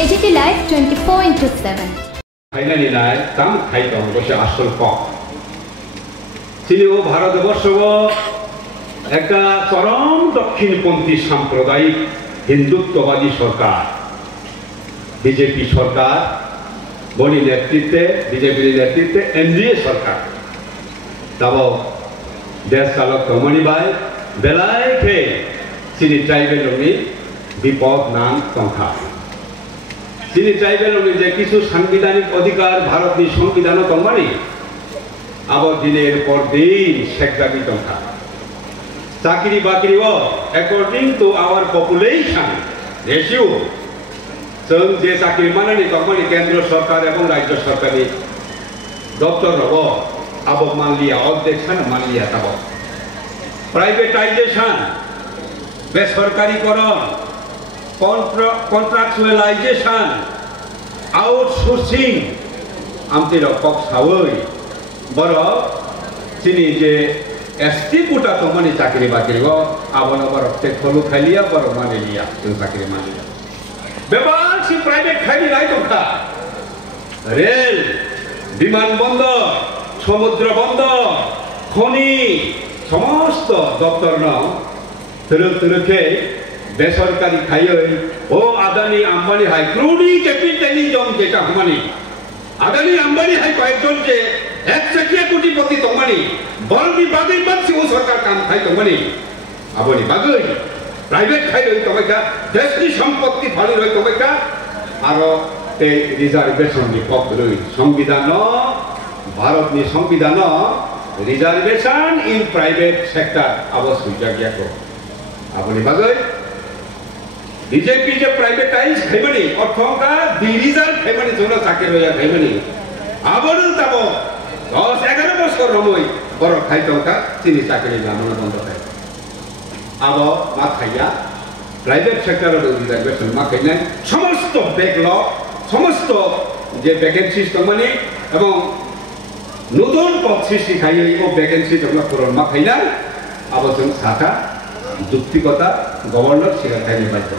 AGT Live 24/7. Finally নাই তাম খাইতাম বসে আসল কক চিনিও ভারতবর্ষ একটা চরম দক্ষিণপন্থী সাম্প্রদায়িক হিন্দুত্ববাদী সরকার বিজেপি সরকার বলি নেতৃত্বে বিজেপির নেতৃত্বে এনডিএ সরকার তব দেশ চালক তমনি বাই বেলায় খেয়ে চিনি ট্রাইবেল বিপদ নাম সংখ্যা চিনি ট্রাইবেল যে কিছু সাংবিধানিক অধিকার ভারতনি সংবিধান তমানি আবার দিনের পর দিন শেখদাবি সংখ্যা চাকরি বাকরি according to our population ratio जों जे चाकरी माने तमानी केंद्र सरकार এবং রাজ্য সরকারি দপ্তর হব আব মানলিয়া অধ্যক্ষন মানলিয়া তব প্রাইভেটাইজেশন বেসরকারিকরণ কন্ট্রাকচুয়ালাইজেশন আউটসোর্সিং আমতির কক সাवय বড় চিনি যে এসটি কোটা তমানি চাকরি বাকরি আবন বরতে খলু খাইলিয়া বড় মানলিয়া जों চাকরি মানলিয়া বেবাসি প্রাইভেট খাইনি নাই তোমরা রেল বিমানবন্দর সমুদ্র বন্দর খনি সমস্ত দপ্তর তরফে বেসরকারি খাইয়ে ও আদানি আম্বানি হাই ক্রুডি ক্যাপিটালিজম যেটা হমানি আদানি আম্বানি হাই কয়েকজন যে একচেটিয়া কোটিপতি তোমানি বরবি বাগৈ বাদছি ও সরকার কাম খাই তোমানি আবনি বাগৈ প্রাইভেট খাই রই তোমাকে দেশনি সম্পত্তি ফালি রই তোমাকে আরো এই রিজার্ভেশন নি পক রই সংবিধান ভারতনি সংবিধান রিজার্ভেশন ইন প্রাইভেট সেক্টর অবশ্যই জাগিয়া কো আপনি বাগৈ বিজেপি যে প্রাইভেটাইজ খাইবনি অর্থকা ডিরিজার্ভ খাইবনি তোমরা চাকরি রইয়া খাইবনি আবরু তাব 10-11 বছর রমই বড় খাইতকা চিনি চাকরি জামানো বন্ধ খাই আব মা খাইয়া প্রাইভেট সেক্টরের রিজার্ভেশন মা খাইনা সমস্ত ব্যাকলগ সমস্ত যে ভ্যাকেন্সি তমানি এবং নতুন পদ সৃষ্টি খাইয়ে ও ভ্যাকেন্সি তোমরা পূরণ মা খাইনা আব जों साथा যুক্তিকতা গভর্নর সেটা খাইনি পাইতো